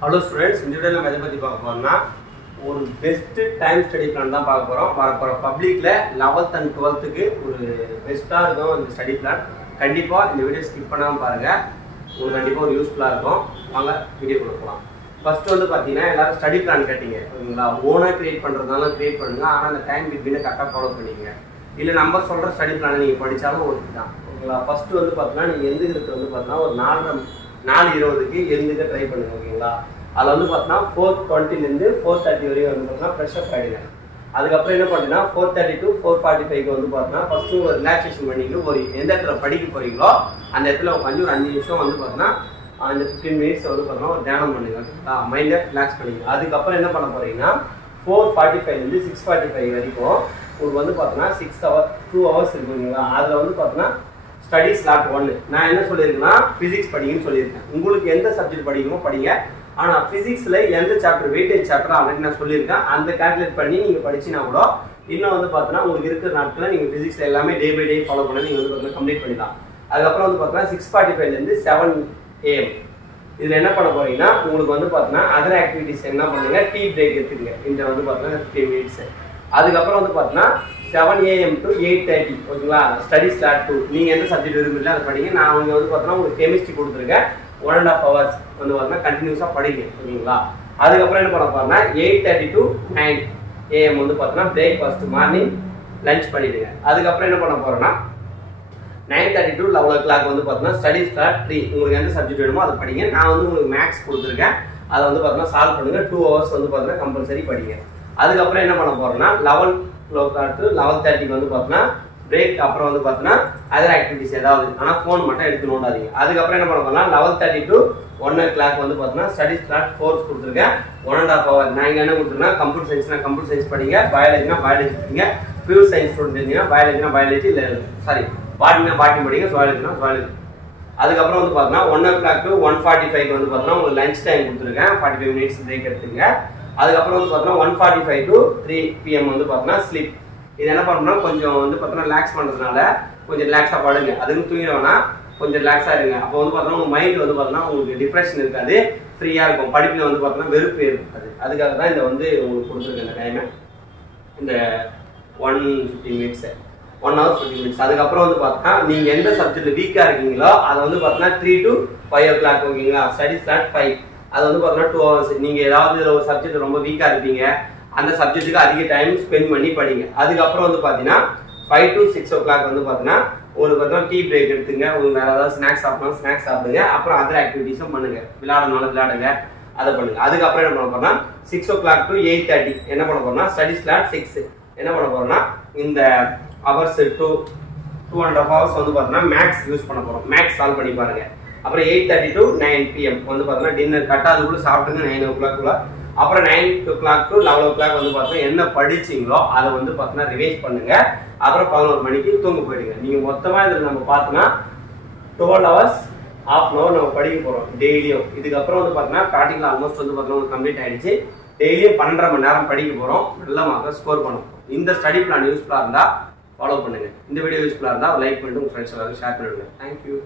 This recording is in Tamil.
Hello students, in this video we will talk about ஒரு பெஸ்ட் டைம் ஸ்டடி பிளான் தான் பார்க்க போறோம். வரப்போற பப்ளிக்ல 11th and 12th க்கு ஒரு பெஸ்டா இருக்கும் இந்த ஸ்டடி பிளான். கண்டிப்பா இந்த வீடியோ ஸ்கிப் பண்ணாம பாருங்க. உங்களுக்கு கண்டிப்பா ஒரு யூஸ்ஃபுல்லா இருக்கும். வாங்க வீடியோக்குள்ள போலாம். ஃபர்ஸ்ட் வந்து பாத்தீங்கன்னா எல்லாரும் ஸ்டடி பிளான் கேட்டிங்க. ஓகேங்களா? ஓனா கிரியேட் பண்றதால கிரியேட் பண்ணுங்க. ஆனா அந்த டைம் பிட்வீனை கரெக்ட்டா ஃபாலோ பண்ணிக்கங்க. இல்ல நம்ம சொல்ற ஸ்டடி பிளானை நீங்க படிச்சாலும் ஓகே தான். ஓகேங்களா? ஃபர்ஸ்ட் வந்து பாத்தீங்கன்னா நீங்க எந்திரத்துக்கு வந்து பாத்தீங்கன்னா ஒரு 4:20 க்கு எந்திரக்க ட்ரை பண்ணுங்க. ஓகேங்களா? அதில் வந்து பார்த்தீங்கன்னா 4:20 4:30 வரையும் வந்து பார்த்தீங்கன்னா ஃப்ரெஷ்அப் ஆகிடுங்க. அதுக்கப்புறம் என்ன பார்த்தீங்கன்னா 4:30 to 4:45 வந்து பார்த்தீங்கன்னா ஃபஸ்ட்டு ஒரு ரிலாக்ஸேஷன் பண்ணிட்டு ஒரு எந்த இடத்துல படிக்க போகிறீங்களோ அந்த இடத்துல உட்காந்து ஒரு 5 நிமிஷம் வந்து பார்த்தீங்கன்னா அந்த 15 மினிட்ஸ் வந்து பார்த்தீங்கன்னா ஒரு தியானம் பண்ணுங்க. மைண்டை ரிலாக்ஸ் பண்ணிங்க. அதுக்கப்புறம் என்ன பண்ண போகிறீங்கன்னா 4:45 6:45 வரைக்கும் உங்களுக்கு வந்து பார்த்தீங்கன்னா 2 hours இருக்குங்களா. அதில் வந்து பார்த்தீங்கன்னா ஸ்டடி ஸ்லாட் 1. நான் என்ன சொல்லியிருக்கேன்னா ஃபிசிக்ஸ் படிங்கன்னு சொல்லியிருக்கேன். உங்களுக்கு எந்த சப்ஜெக்ட் படிக்கணுமோ படிங்க. ஆனால் ஃபிசிக்ஸில் எந்த சாப்டர் வெயிட்டேஜ் சாப்டர் ஆல்ரெடி நான் சொல்லியிருக்கேன். அந்த கால்குலேட் பண்ணி நீங்கள் படிச்சினா கூட இன்னும் வந்து பார்த்தீங்கன்னா உங்களுக்கு இருக்கிற நாட்களில் நீங்கள் ஃபிசிக்ஸ் எல்லாமே டே பை டே ஃபாலோ பண்ணி நீங்கள் வந்து பார்த்தீங்கன்னா கம்ப்ளீட் பண்ணிடலாம். அதுக்கப்புறம் வந்து பார்த்தீங்கன்னா 6:45 7 AM இதில் என்ன பண்ண போறீங்கன்னா உங்களுக்கு வந்து பார்த்தீங்கன்னா அதர் ஆக்டிவிட்டிஸ் என்ன பண்ணுங்க, டீ பிரேக் எடுத்துக்கங்க. இந்த வந்து பார்த்தீங்கன்னா 15 மினிட்ஸ். அதுக்கப்புறம் வந்து பார்த்தீங்கன்னா 7 AM to 8:30 ஓகேங்களா. ஸ்டடி ஸ்லாட் 2 நீங்கள் எந்த சப்ஜெக்ட் விரும்பல அதை படிங்க. நான் அவங்க வந்து பார்த்தீங்கன்னா உங்களுக்கு கெமிஸ்ட்ரி கொடுத்துருக்கேன். 1.5 hours வந்து பார்த்தீங்கன்னா கண்டினியூஸாக படிங்க. ஓகேங்களா? அதுக்கப்புறம் என்ன பண்ண போறேன்னா 8:30 to 9 AM வந்து பார்த்தீங்கன்னா பிரேக்ஃபாஸ்ட் மார்னிங் லஞ்ச் பண்ணிடுங்க. அதுக்கப்புறம் என்ன பண்ண போறேன்னா 9:30 to 11 o'clock வந்து பார்த்தீங்கன்னா ஸ்டடி ஸ்டார்ட் 3. உங்களுக்கு எந்த சப்ஜெக்ட் வேணுமோ அதை படிங்க. நான் வந்து உங்களுக்கு மேக்ஸ் கொடுத்துருக்கேன். அதை வந்து பார்த்தீங்கன்னா சால்வ் பண்ணுங்க. 2 hours வந்து பார்த்தீங்கன்னா கம்பல்சரி படிங்க. அதுக்கப்புறம் என்ன பண்ண போறேன்னா 11 o'clock to 11:30 வந்து பார்த்தீங்கன்னா பிரேக். அப்புறம் வந்து பார்த்தீங்கன்னா அதர் ஆக்டிவிட்டிஸ் ஏதாவது, ஆனால் ஃபோன் மட்டும் எடுத்து நோண்டாதீங்க. அதுக்கப்புறம் என்ன பண்ண போறோம்னா 11:30 to 1 o'clock வந்து பார்த்தீங்கன்னா ஸ்டடி ஸ்டார்ட் கோர்ஸ் கொடுத்துருக்கேன். 1.5 hour. நான் இங்கே என்ன கொடுத்துருக்கேன், கம்ப்யூட்டர் சயின்ஸ்னா கம்ப்யூட்டர் சயின்ஸ் படிங்க, பயாலஜினா பயாலஜி படிங்க, பியூர் சயின்ஸ் ஸ்டூடெண்ட் இருந்தீங்கன்னா பயாலஜினா பயாலஜி, இல்லை சாரி பாட்னினா பாட்னி படிங்க, சுவாலஜினா சுவாலஜி. அதுக்கப்புறம் வந்து பார்த்தீங்கன்னா 1 o'clock to 1:45 வந்து பார்த்தீங்கன்னா உங்களுக்கு லஞ்ச் டைம் கொடுத்துருக்கேன். 45 மினிட்ஸ் பிரேக் எடுத்துங்க. அதுக்கப்புறம் வந்து பார்த்தீங்கன்னா 1:45 to 3 PM வந்து பார்த்தீங்கன்னா ஸ்லீப். இது என்ன பண்ணணும்னா கொஞ்சம் வந்து பார்த்தீங்கன்னா ரிலாக்ஸ் பண்ணுறதுனால கொஞ்சம் ரிலாக்ஸாக படுங்க. அதுக்கு தூங்கிடுவோம்னா கொஞ்சம் ரிலாக்ஸாக இருங்க. அப்போ வந்து பார்த்தீங்கன்னா உங்கள் மைண்ட் வந்து பார்த்தீங்கன்னா உங்களுக்கு டிப்ரெஷன் இருக்காது, ஃப்ரீயாக இருக்கும். படிப்பில் வந்து பார்த்தீங்கன்னா வெறுப்பு இருக்காது. அதுக்காக தான் இதை வந்து உங்களுக்கு கொடுத்துருக்கேன் இந்த டைமை, இந்த 1:15 மினிட்ஸ் 1 hour 15 minutes. அதுக்கப்புறம் வந்து பார்த்தீங்கன்னா நீங்கள் எந்த சப்ஜெக்ட் வீக்காக இருக்கீங்களோ அதை வந்து பார்த்தீங்கன்னா 3 to 5 o'clock ஓகேங்களா. Study start 5. அது வந்து பார்த்தீங்கன்னா 2 hours. நீங்கள் ஏதாவது ஒரு சப்ஜெக்ட் ரொம்ப வீக்காக இருப்பீங்க, அந்த சப்ஜெக்ட்டுக்கு அதிக டைம் ஸ்பெண்ட் பண்ணி படிங்க. அதுக்கப்புறம் வந்து பார்த்தீங்கன்னா 5 to 6 o'clock வந்து பார்த்தீங்கன்னா உங்களுக்கு பார்த்தீங்கன்னா டீ பிரேக் எடுத்துங்க. உங்களுக்கு வேறு ஏதாவது ஸ்நாக்ஸ் சாப்பிடணும் ஸ்நாக்ஸ் சாப்பிடுங்க. அப்புறம் அதர் ஆக்டிவிட்டிஸும் பண்ணுங்க, விளையாடனாலும் விளையாடுங்க, அதை பண்ணுங்க. அதுக்கப்புறம் என்ன பண்ண போறோம்னா 6 o'clock to 8:30 என்ன பண்ண போறோம்னா ஸ்டடி ஸ்லாட் 6 என்ன பண்ண போறோம்னா இந்த ஹவர்ஸ் 2.5 hours வந்து பார்த்தீங்கன்னா மேக்ஸ் யூஸ் பண்ண போறோம். மேக்ஸ் சால்வ் பண்ணி பாருங்க. அப்புறம் 8:30 to 9 PM வந்து பார்த்தீங்கன்னா டின்னர் கட்டாதுக்குள்ள சாப்பிட்டுங்க 9 o'clock. அப்புறம் 9 o'clock to 11 o'clock வந்து பார்த்தீங்கன்னா என்ன படிச்சிங்களோ அதை வந்து பார்த்தீங்கன்னா ரிவைஸ் பண்ணுங்க. அப்புறம் 11 மணிக்கு தூங்க போயிடுங்க. நீங்கள் மொத்தமாக இதில் நம்ம பார்த்தோன்னா 12 hours ½ an hour நம்ம படிக்க போகிறோம் டெய்லியும். இதுக்கப்புறம் வந்து பார்த்தீங்கன்னா ப்ராக்டிக்கல் ஆல்மோஸ்ட் வந்து பார்த்தீங்கன்னா கம்ப்ளீட் ஆகிடுச்சு. டெய்லியும் 12.5 மணி நேரம் படிக்க போகிறோம். நல்ல மார்க்கை ஸ்கோர் பண்ண போகிறோம். இந்த ஸ்டடி பிளான் யூஸ்ஃபுல்லாக இருந்தால் ஃபாலோ பண்ணுங்கள். இந்த வீடியோ யூஸ்ஃபுல்லாக இருந்தால் லைக் பண்ணிட்டு உங்கள் ஃப்ரெண்ட்ஸ் எல்லாரும் ஷேர் பண்ணிவிடுங்க. தேங்க்யூ.